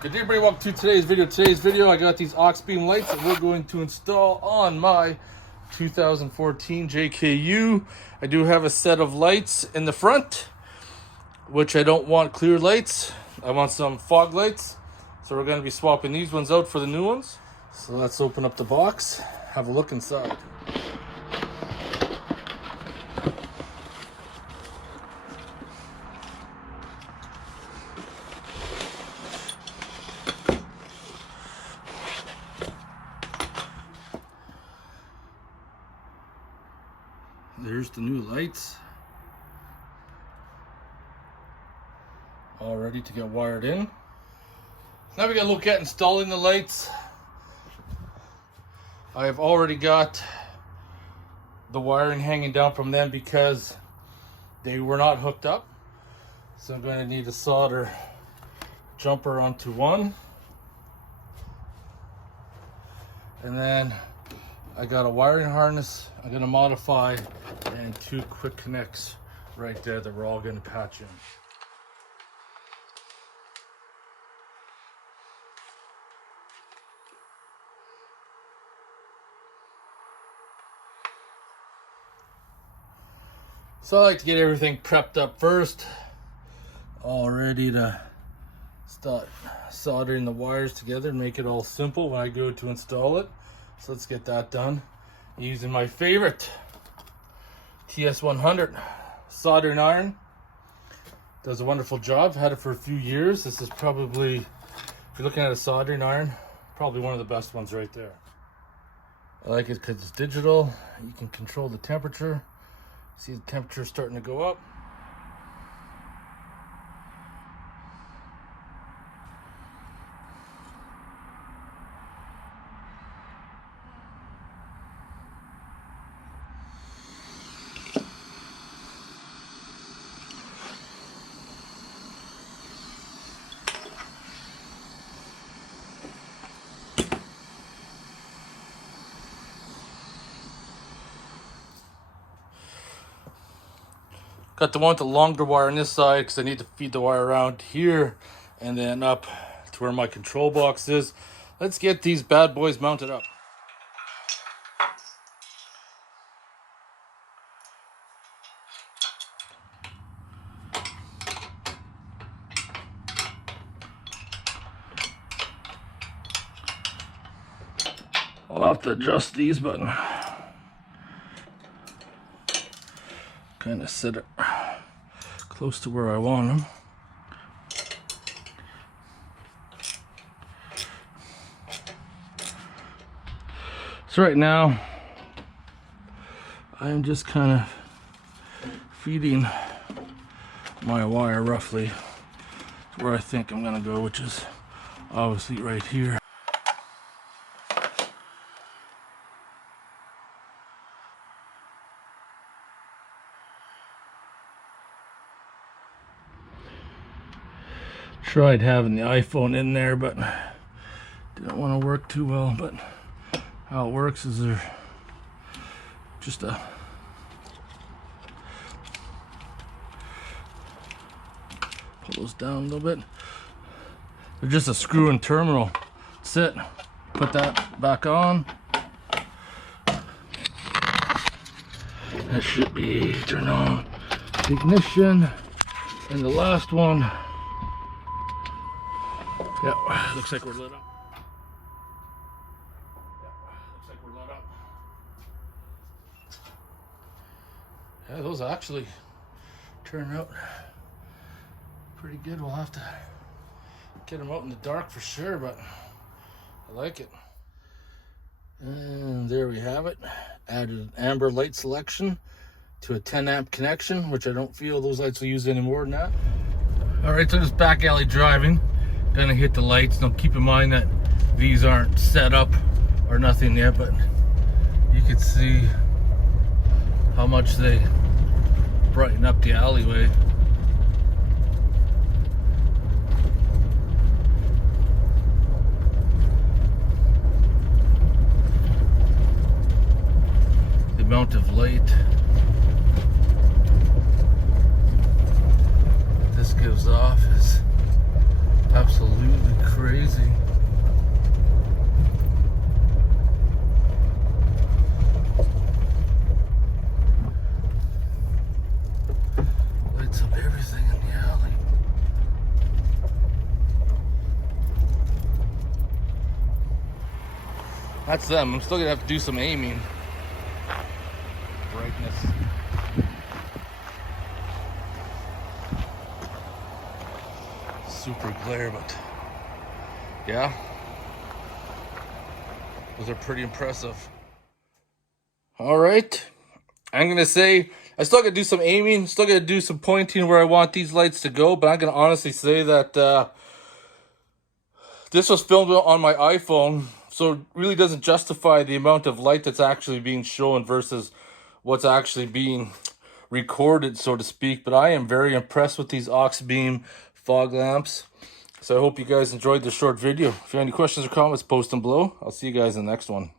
Good day, everybody. Welcome to today's video. Today's video, I got these Auxbeam lights that we're going to install on my 2014 JKU. I do have a set of lights in the front, which I don't want clear lights. I want some fog lights. So we're going to be swapping these ones out for the new ones. So let's open up the box, have a look inside. There's the new lights, all ready to get wired in. Now we gotta look at installing the lights. I have already got the wiring hanging down from them because they were not hooked up. So I'm going to need a solder jumper onto one. And then I got a wiring harness I'm going to modify and two quick connects right there that we're all going to patch in. So I like to get everything prepped up first, all ready to start soldering the wires together and make it all simple when I go to install it. So let's get that done using my favorite TS100 soldering iron. Does a wonderful job. Had it for a few years. This is probably, if you're looking at a soldering iron, probably one of the best ones right there. I like it because it's digital. You can control the temperature. See the temperature starting to go up. Got the one with the longer wire on this side because I need to feed the wire around here and then up to where my control box is. Let's get these bad boys mounted up. I'll have to adjust these, but kind of set it close to where I want them. So right now, I'm just kind of feeding my wire roughly to where I think I'm gonna go, which is obviously right here. Tried having the iPhone in there, but didn't want to work too well. But how it works is there just a pull those down a little bit. They're just a screw and terminal. That's it. Put that back on. That should be turn on the ignition, and the last one. Yeah, looks like we're lit up. Looks like we're lit up. Yeah, those actually turn out pretty good. We'll have to get them out in the dark for sure, but I like it. And there we have it. Added an amber light selection to a 10 amp connection, which I don't feel those lights will use any more than that. All right, so just back alley driving. Gonna hit the lights. Now keep in mind that these aren't set up or nothing yet, but you can see how much they brighten up the alleyway. The amount of light this gives off is absolutely crazy. That's them. I'm still gonna have to do some aiming. Brightness. Super glare, but yeah, those are pretty impressive. All right, I'm gonna say I still gotta do some aiming, still gotta do some pointing where I want these lights to go, but I'm gonna honestly say that this was filmed on my iPhone, so it really doesn't justify the amount of light that's actually being shown versus what's actually being recorded, so to speak. But I am very impressed with these Auxbeam fog lamps. So I hope you guys enjoyed this short video. If you have any questions or comments, post them below. I'll see you guys in the next one.